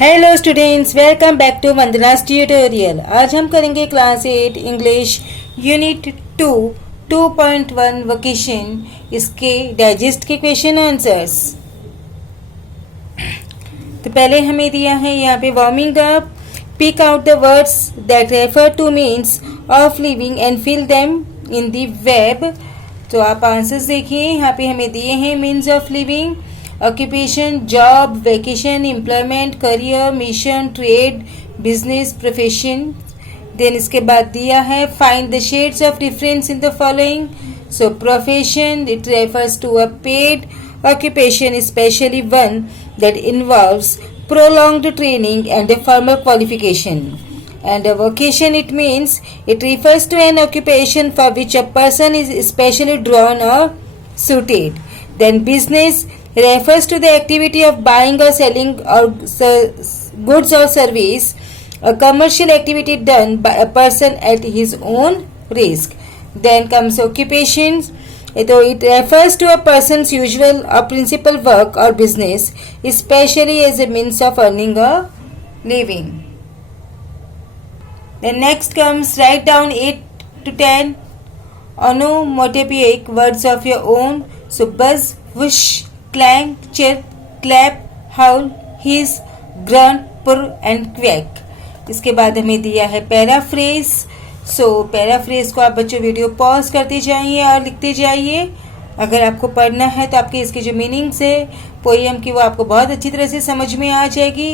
Hello students, welcome back to Vandana's tutorial. आज हम करेंगे क्लास 8 इंग्लिश यूनिट 2 2.1 वोकेशन, इसके डाइजेस्ट के क्वेश्चन आंसर्स। तो पहले हमें दिया है यहाँ पे warming up, pick out the words that refer to means of living and fill them in the web. तो आप आंसर्स देखिए, यहाँ पे हमें दिए हैं means of living, occupation, job, vacation, employment, career, mission, trade, business, profession. Then इसके बाद दिया है find the shades of difference in the following. So profession, it refers to a paid occupation, especially one that involves prolonged training and a formal qualification. And a vocation, it means it refers to an occupation for which a person is especially drawn or suited. Then business refers to the activity of buying or selling or goods or service, a commercial activity done by a person at his own risk. Then comes occupations. So it refers to a person's usual or principal work or business, especially as a means of earning a living. Then next comes write down 8 to 10 onomatopoeic words of your own. So buzz, whoosh, clang, chirp, clap, howl, hiss, grunt, purr and quack. इसके बाद हमें दिया है पैराफ्रेज। सो पैराफ्रेज को आप बच्चों video pause करते जाइए और लिखते जाइए। अगर आपको पढ़ना है तो आपके इसके जो मीनिंग्स है पोएम की, वो आपको बहुत अच्छी तरह से समझ में आ जाएगी।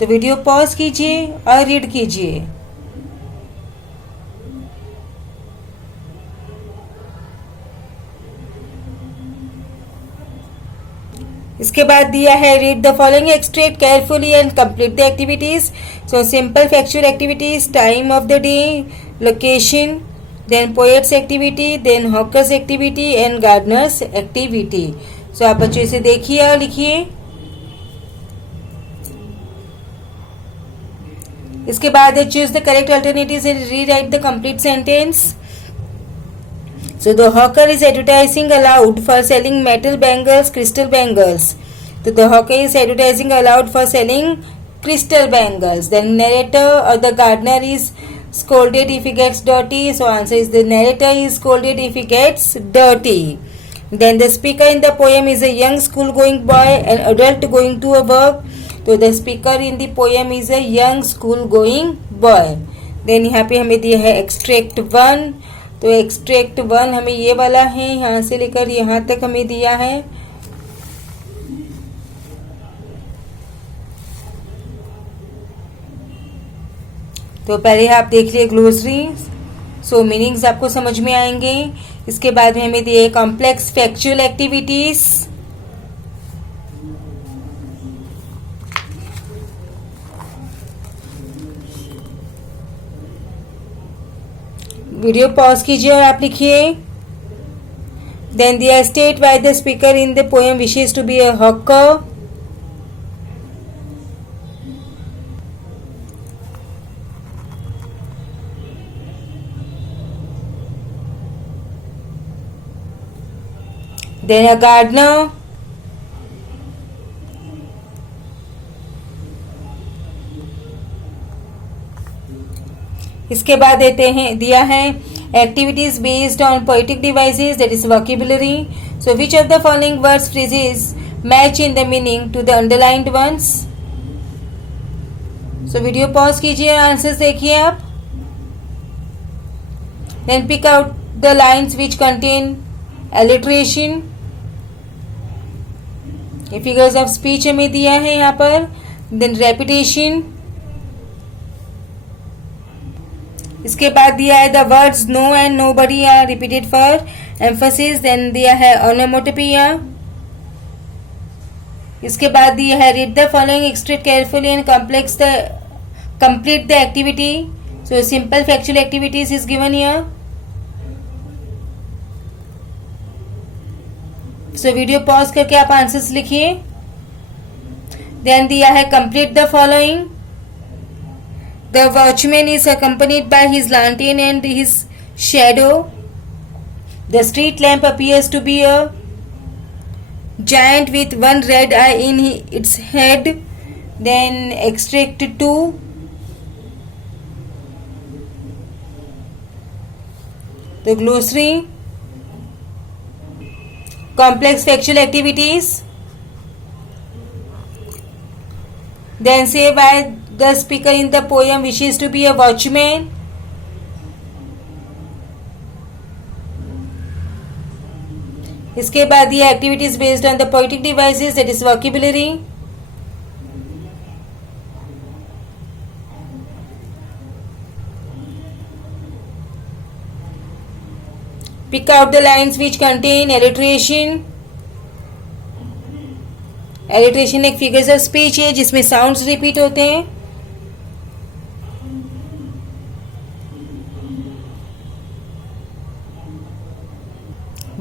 तो वीडियो पॉज कीजिए और रीड कीजिए। इसके बाद दिया है read the following extract carefully and complete the activities. So simple factual activities, time of the day, location, then poet's activity, then hawker's activity and gardener's activity. So आप बच्चों इसे देखिए और लिखिए। इसके बाद choose the correct alternatives and rewrite the complete sentence. So the hawker is advertising aloud for selling metal bangles, crystal bangles. So the hawker is advertising aloud for selling crystal bangles. Then narrator or the gardener is scolded if he gets dirty. So answer is the narrator is scolded if he gets dirty. Then the speaker in the poem is a young school going boy, an adult going to a work. So the speaker in the poem is a young school going boy. Then यहाँ पे हमें दिया है extract 1. तो एक्सट्रैक्ट 1 हमें ये वाला है, यहाँ से लेकर यहाँ तक हमें दिया है। तो पहले आप देख लिए ग्लोसरी। सो मीनिंग्स आपको समझ में आएंगे। इसके बाद में हमें दिए complex factual activities. Video pause कीजिए और आप लिखिए। देन दिया state why the speaker in the poem wishes to be a hawker. Then a gardener. इसके बाद दिया है activities based on poetic devices, that is vocabulary. So which of the following words phrases match in the meaning to the underlined ones. So video pause कीजिए, answers देखिए आप। Then pick out the lines which contain alliteration. ये figures of speech हमें दिया है यहाँ पर। Then repetition. इसके बाद दिया है the words no and nobody are repeated for emphasis. Then दिया है ओनोमोटोपिया। इसके बाद दिया है read the following extract carefully and complete the activity. So simple factual activities is given here. So video pause करके आप answers लिखिए। Then दिया है complete the following. The watchman is accompanied by his lantern and his shadow. The street lamp appears to be a giant with one red eye in its head. Then extract 2. The glossary. Complex factual activities. Then say why the speaker in the poem wishes to be a watchman. इसके बाद ये activities based on the poetic devices, that is vocabulary. Pick out the lines which contain alliteration. Alliteration एक figures of speech है जिसमें sounds repeat होते हैं.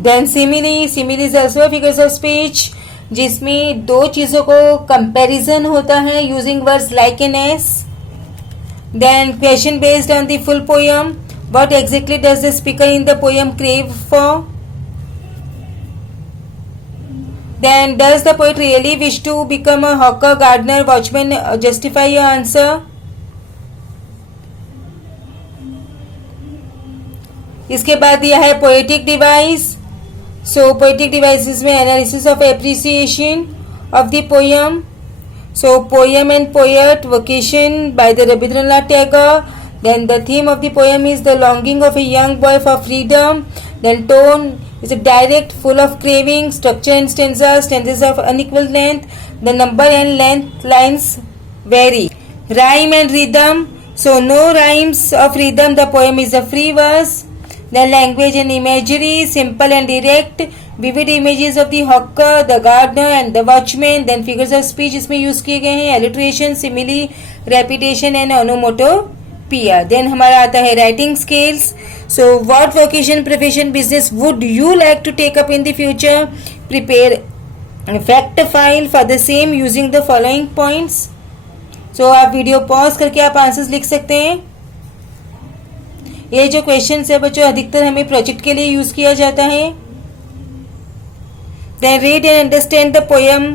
Then simile. Simile is also a figures of speech जिसमें दो चीजों को कंपैरिजन होता है using words like and S. Then question based on the full poem. What exactly does the speaker in the poem crave for? Then does the poet really wish to become a hawker, gardener, watchman? Justify your answer. इसके बाद दिया है poetic device. So poetic devices में analysis of appreciation of the poem. So poem and poet vocation by the Rabindranath Tagore. Then the theme of the poem is the longing of a young boy for freedom. Then tone is direct, full of craving. Structure and stanzas, stanzas of unequal length. The number and length lines vary. Rhyme and rhythm. So no rhymes of rhythm. The poem is a free verse. Then language and imagery, simple and direct. Vivid images of the hawker, the gardener and the watchman. Then figures of speech इसमें use किए गए हैं. Alliteration, simile, repetition and onomatopoeia. Then हमारा आता है writing skills. So what vocation, profession, business would you like to take up in the future? Prepare fact file for the same using the following points. So आप video pause करके आप आंसर्स लिख सकते हैं. ये जो क्वेश्चन है बच्चों अधिकतर हमें प्रोजेक्ट के लिए यूज किया जाता है. Then read and understand the poem.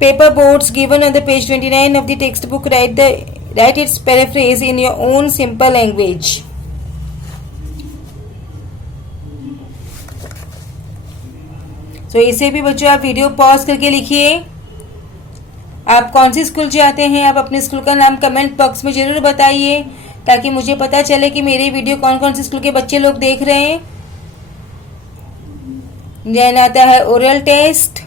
Paper boards given on the page 29 of the text book. Write its paraphrase in your own simple language. So इसे भी बच्चों आप वीडियो पॉज करके लिखिए. आप कौन सी स्कूल जाते हैं, आप अपने स्कूल का नाम कमेंट बॉक्स में जरूर बताइए ताकि मुझे पता चले कि मेरे वीडियो कौन कौन से स्कूल के बच्चे लोग देख रहे हैं. देन आता है ओरल टेस्ट.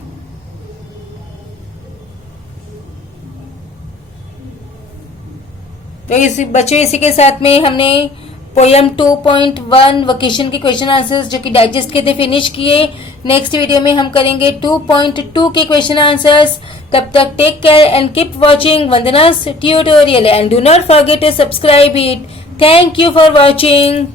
तो इस बच्चों इसी के साथ में हमने पोएम 2.1 वोकेशन के क्वेश्चन आंसर्स जो कि डाइजेस्ट के थे फिनिश किए. नेक्स्ट वीडियो में हम करेंगे 2.2 के क्वेश्चन आंसर्स. तब तक take care and keep watching Vandana's tutorial and do not forget to subscribe it. Thank you for watching.